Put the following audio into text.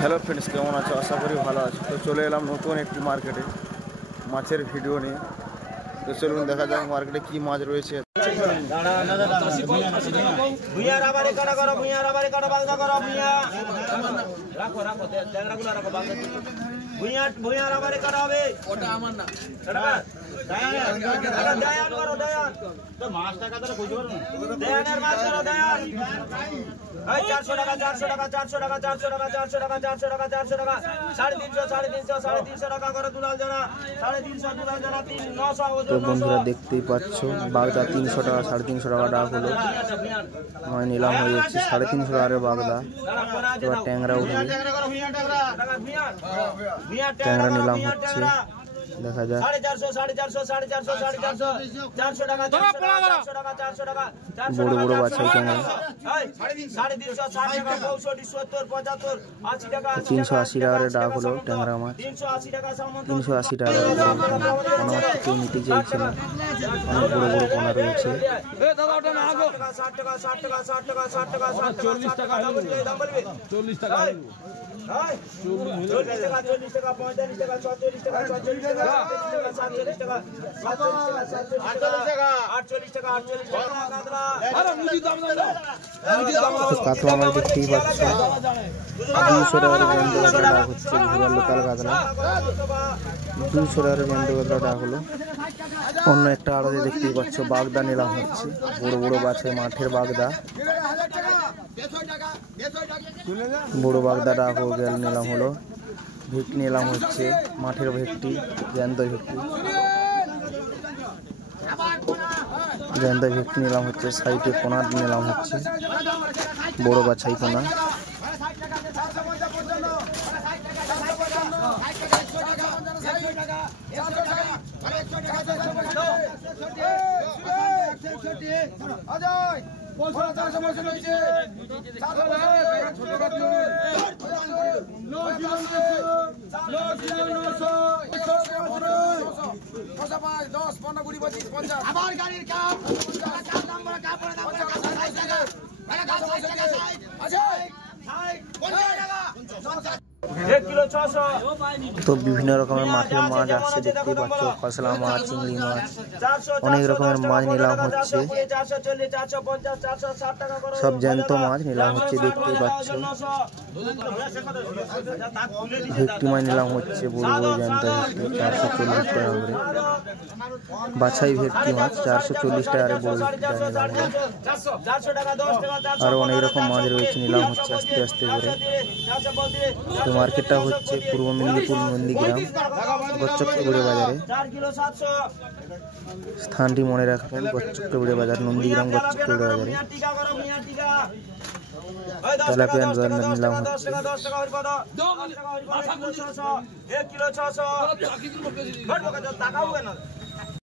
Hello friends, কেমন আছো? আশা করি ভালো আছো। তো চলে এলাম নতুন একটি মার্কেটে মাছের ভিডিও নিয়ে। তো চলুন দেখা যাক মার্কেটে কি মাছ রয়েছে। তো বন্ধুরা দেখতেই পাচ্ছ, বাগদা 300 টাকা, 350 টাকা ডাক হলো। আমার নিলাম হয়ে যাচ্ছে 350 টাকার বাগদা। এবার ট্যাংরা উঠবে, ট্যাংরা নিলাম হচ্ছে, দেখা যাক। বড় বড় বাছাই ট্যাংরা 380 টাকার ডাক হলো। ট্যাংরা মাছ 380 টাকা। পোনা মাছ কেউ নিতে চাইছে না, অনেক বড় বড় পোনা রয়েছে। কাতলা মাছ দেখতেই পাচ্ছ, 200 টাকার জ্যান্ত কাতলা ডাক হচ্ছে। লোকাল কাতলা 200 টাকার জ্যান্ত কাতলা ডাক হলো। অন্য একটা আড়তে দেখতেই পাচ্ছ বাগদা নিলাম হচ্ছে, বড় বড় বাছাই মাঠের বাগদা। বড় বাগদা ডাক হয়ে গেল, নিলাম হলো। ভেটকি নিলাম হচ্ছে, মাঠের ভেটকি, জ্যান্ত ভেটকি। জ্যান্ত ভেটকি নিলাম হচ্ছে। সাইডে পোনা নিলাম হচ্ছে, বড় বাছাই পোনা। তো বিভিন্ন রকমের মাঠের মাছ আসছে, দেখতেই পাচ্ছ। কাতলা মাছ, চিংড়ি মাছ, অনেক রকমের মাছ নিলাম হচ্ছে। সব জ্যান্ত মাছ নিলাম হচ্ছে, দেখতেই পাচ্ছ। ভেটকি মাছ নিলাম হচ্ছে, বড় বড় জ্যান্ত ভেটকি 440 টাকা করে। বাছাই ভেটকি মাছ 440 টাকা বড় ভেটকিটা নিলাম হলো। আরো অনেক রকম মাছ রয়েছে, নিলাম হচ্ছে আস্তে আস্তে করে। তো মার্কেটটা হচ্ছে পূর্ব মেদিনীপুর নন্দীগ্রাম গচ্চক্রপুরে বাজারে। স্থানটি মনে রাখবেন, গচ্চক্রপুরে বাজার, নন্দীগ্রাম গচ্চক্রপুরে বাজারে। তেলাপিয়া নিলাম হচ্ছে।